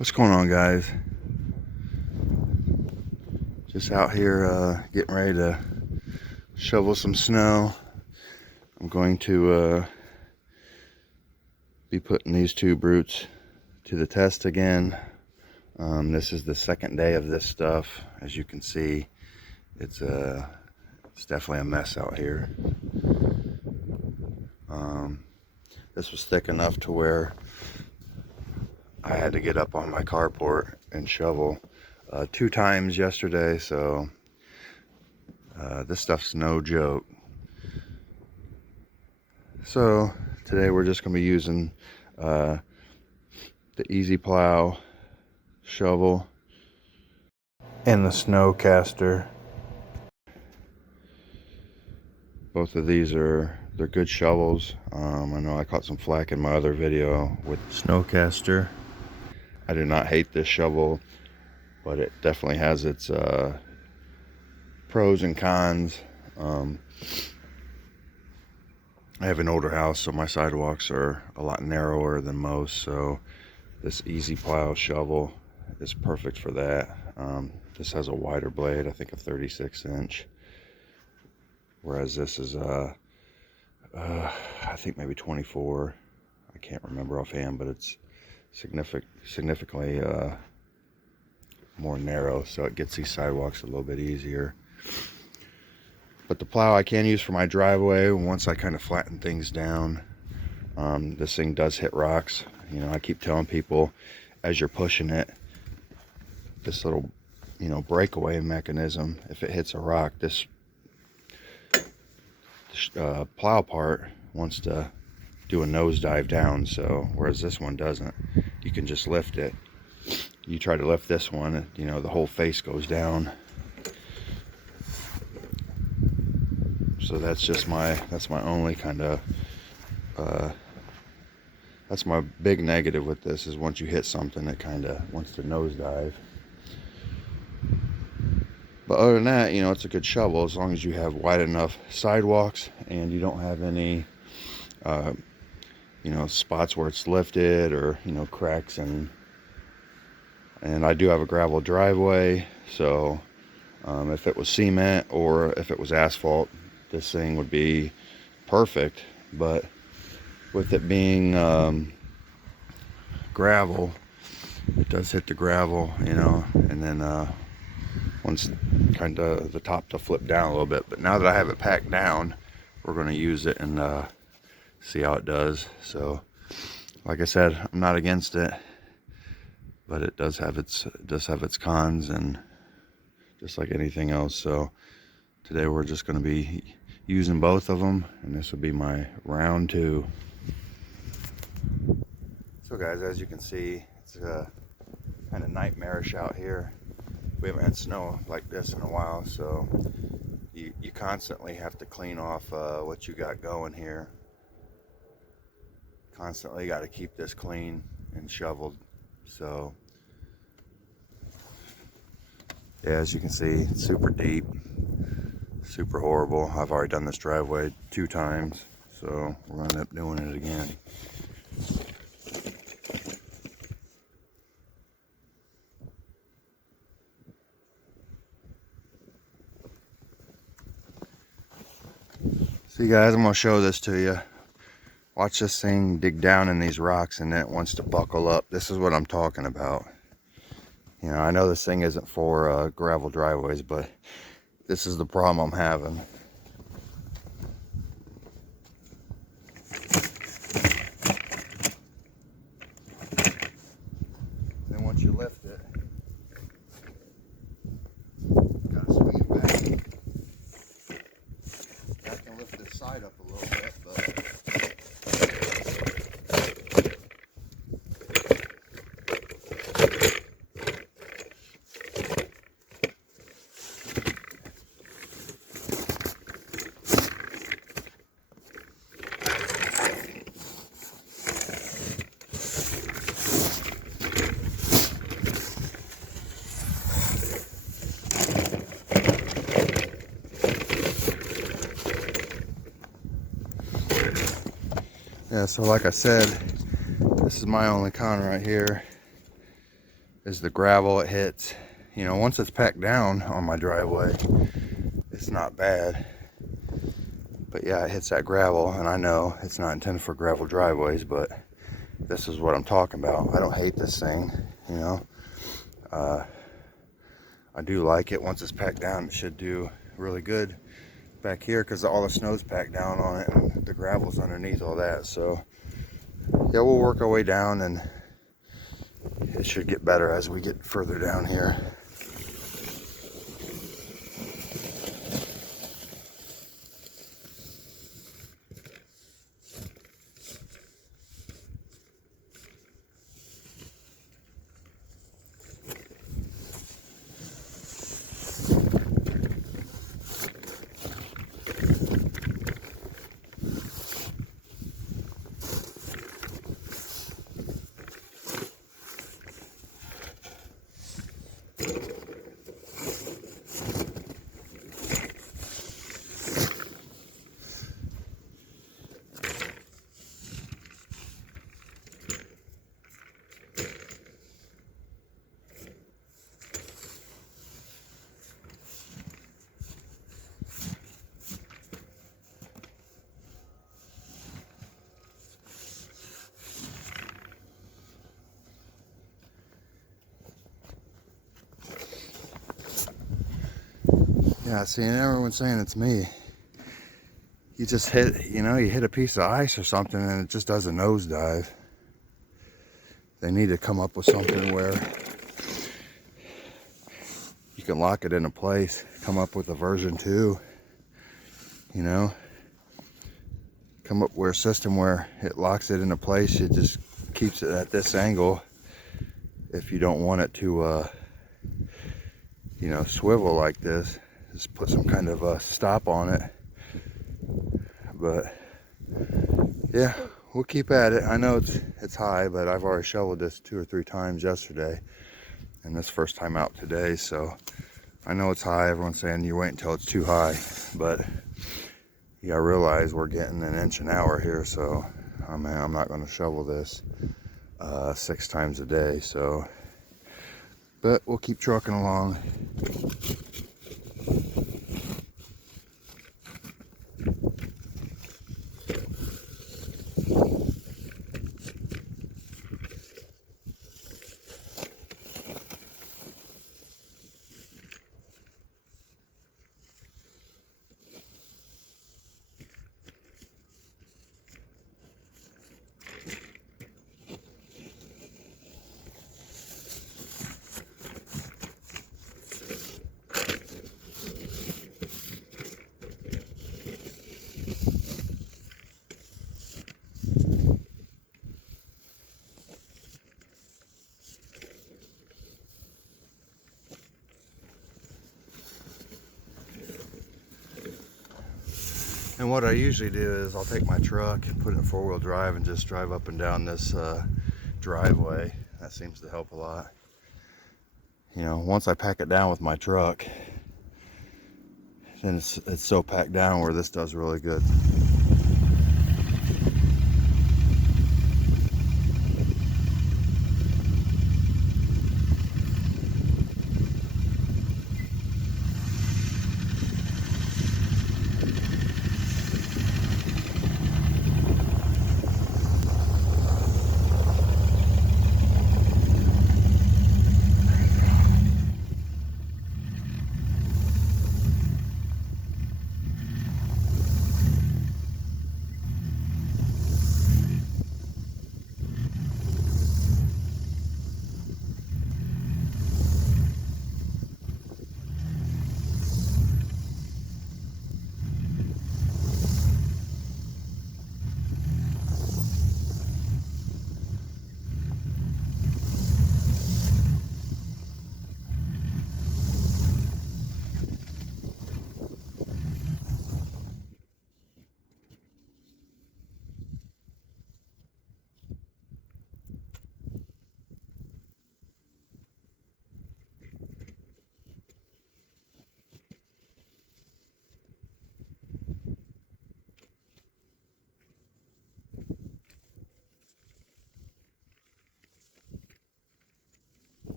What's going on, guys? Just out here getting ready to shovel some snow. I'm going to be putting these two brutes to the test again. This is the second day of this stuff. As you can see, it's definitely a mess out here. This was thick enough to where I had to get up on my carport and shovel 2 times yesterday, so this stuff's no joke. So today we're just going to be using the Easy Plow shovel and the Snowcaster. Both of these they're good shovels. I know I caught some flack in my other video with Snowcaster. I do not hate this shovel, but it definitely has its pros and cons. I have an older house, so my sidewalks are a lot narrower than most, so this Easy Plow shovel is perfect for that. This has a wider blade, I think a 36-inch, whereas this is I think maybe 24. I can't remember offhand, but it's significantly more narrow, so it gets these sidewalks a little bit easier. But the plow I can use for my driveway once I kind of flatten things down. This thing does hit rocks. You know, I keep telling people, as you're pushing it, this little, breakaway mechanism, if it hits a rock, this plow part wants to do a nosedive down, so whereas this one doesn't. You can just lift it. You try to lift this one, the whole face goes down. So that's my only kind of that's my big negative with this, is once you hit something, it kind of wants to nosedive. But other than that, it's a good shovel as long as you have wide enough sidewalks and you don't have any spots where it's lifted, or cracks. And I do have a gravel driveway, so if it was cement or if it was asphalt, this thing would be perfect. But with it being gravel, it does hit the gravel, and then once kind of the top to flip down a little bit. But now that I have it packed down, we're going to use it and see how it does. So like I said, I'm not against it, but it does have its cons, and just like anything else. So today we're just going to be using both of them, and this will be my round 2. So guys, as you can see, it's kind of nightmarish out here. We haven't had snow like this in a while, so you constantly have to clean off what you got going here. Constantly got to keep this clean and shoveled. So yeah, as you can see, it's super deep, super horrible. I've already done this driveway 2 times, so we're gonna end up doing it again. See guys, I'm gonna show this to you. Watch this thing dig down in these rocks, and then it wants to buckle up. This is what I'm talking about. I know this thing isn't for gravel driveways, but this is the problem I'm having. Then once you lift it, you gotta swing it back. I can lift this side up a little bit, but yeah, so like I said, this is my only con right here. is the gravel it hits. You know, once it's packed down on my driveway, it's not bad. But yeah, it hits that gravel, and I know it's not intended for gravel driveways, but this is what I'm talking about. I don't hate this thing, you know. I do like it. Once it's packed down, it should do really good back here because all the snow's packed down on it and the gravel's underneath all that. So yeah, we'll work our way down, and it should get better as we get further down here. Yeah, see, and everyone's saying it's me. You just hit, you know, you hit a piece of ice or something and it just does a nosedive. They need to come up with something where you can lock it into place. Come up with a version 2, you know. Come up with a system where it locks it into place. It just keeps it at this angle if you don't want it to, you know, swivel like this. Just put some kind of a stop on it. But yeah, we'll keep at it. I know it's high, but I've already shoveled this 2 or 3 times yesterday, and this first time out today. So I know it's high. Everyone's saying you wait until it's too high, but you gotta realize we're getting 1 inch an hour here. So I mean, I'm not going to shovel this 6 times a day. So, but we'll keep trucking along. And what I usually do is I'll take my truck and put it in 4-wheel drive and just drive up and down this driveway. That seems to help a lot. You know, once I pack it down with my truck, then it's so packed down where this does really good.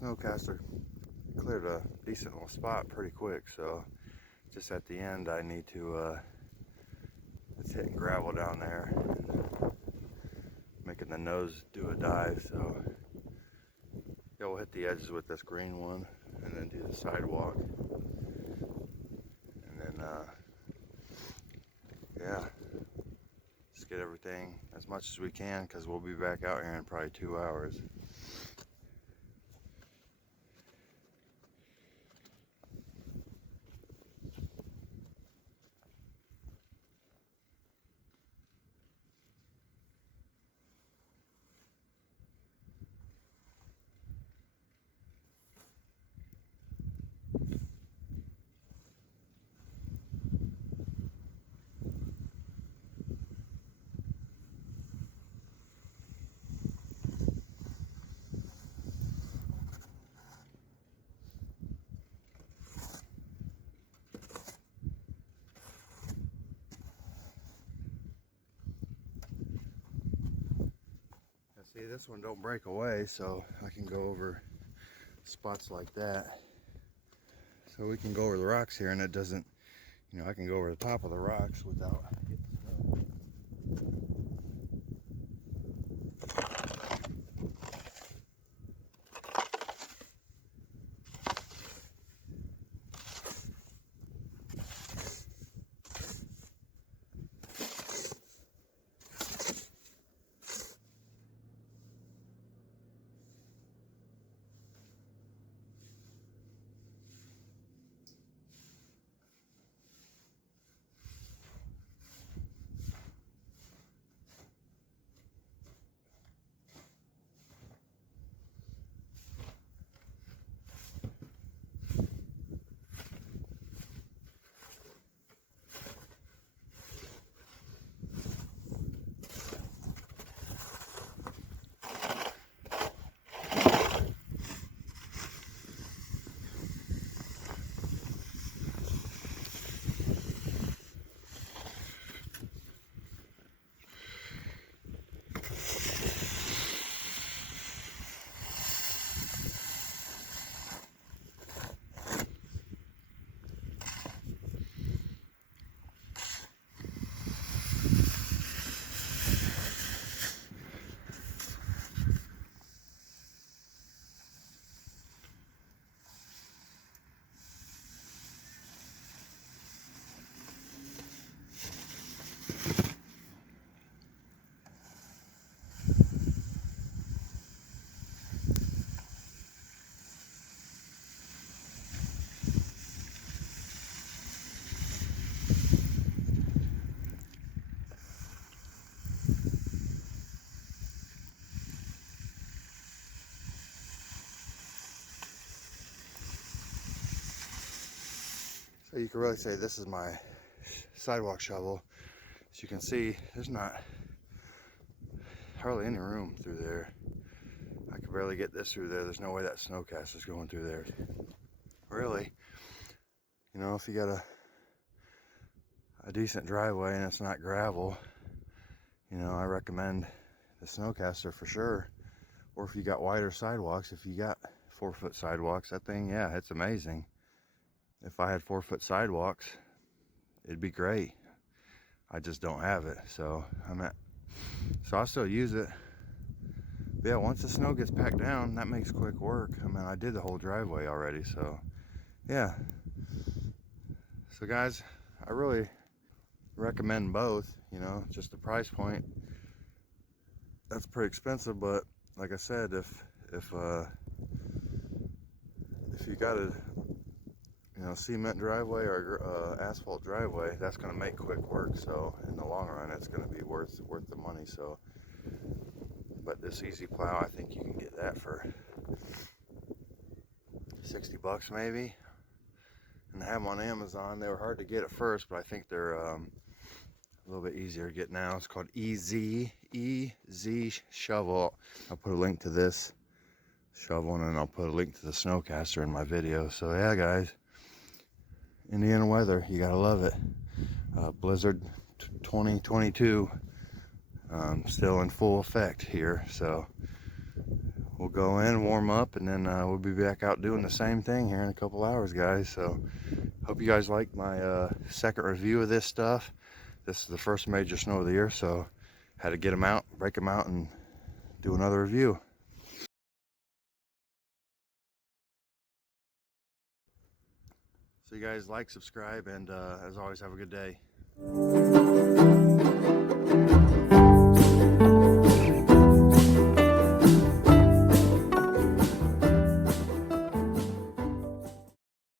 Snowcaster cleared a decent little spot pretty quick, so just at the end I need to it's hitting gravel down there, making the nose do a dive. So yeah, we'll hit the edges with this green one and then do the sidewalk, and then yeah, just get everything as much as we can, because we'll be back out here in probably 2 hours. See, this one don't break away, so I can go over spots like that. So we can go over the rocks here, and it doesn't, you know, I can go over the top of the rocks without getting stuck. So you can really say this is my sidewalk shovel. As you can see, there's not hardly any room through there. I could barely get this through there. There's no way that Snowcaster is going through there. Really, you know, if you got a decent driveway and it's not gravel, you know, I recommend the Snowcaster for sure. Or if you got wider sidewalks, if you got 4-foot sidewalks, that thing, yeah, it's amazing. If I had 4-foot sidewalks, it'd be great. I just don't have it, so I'll still use it. But yeah, once the snow gets packed down, that makes quick work. I mean, I did the whole driveway already, so yeah. So guys, I really recommend both. You know, just the price point, that's pretty expensive, but like I said, if you got a, you know, cement driveway or asphalt driveway, that's going to make quick work. So in the long run, it's going to be worth the money. So, but this Easy Plow, I think you can get that for $60 maybe. And I have them on Amazon. They were hard to get at first, but I think they're a little bit easier to get now. It's called EZ Shovel. I'll put a link to this shovel, and then I'll put a link to the Snowcaster in my video. So yeah, guys, Indiana weather, you gotta love it. Blizzard 2022 still in full effect here, so we'll go in, warm up, and then we'll be back out doing the same thing here in a couple hours, guys. So hope you guys like my second review of this stuff. This is the first major snow of the year, so had to get them out, break them out, and do another review. So you guys like, subscribe, and as always, have a good day.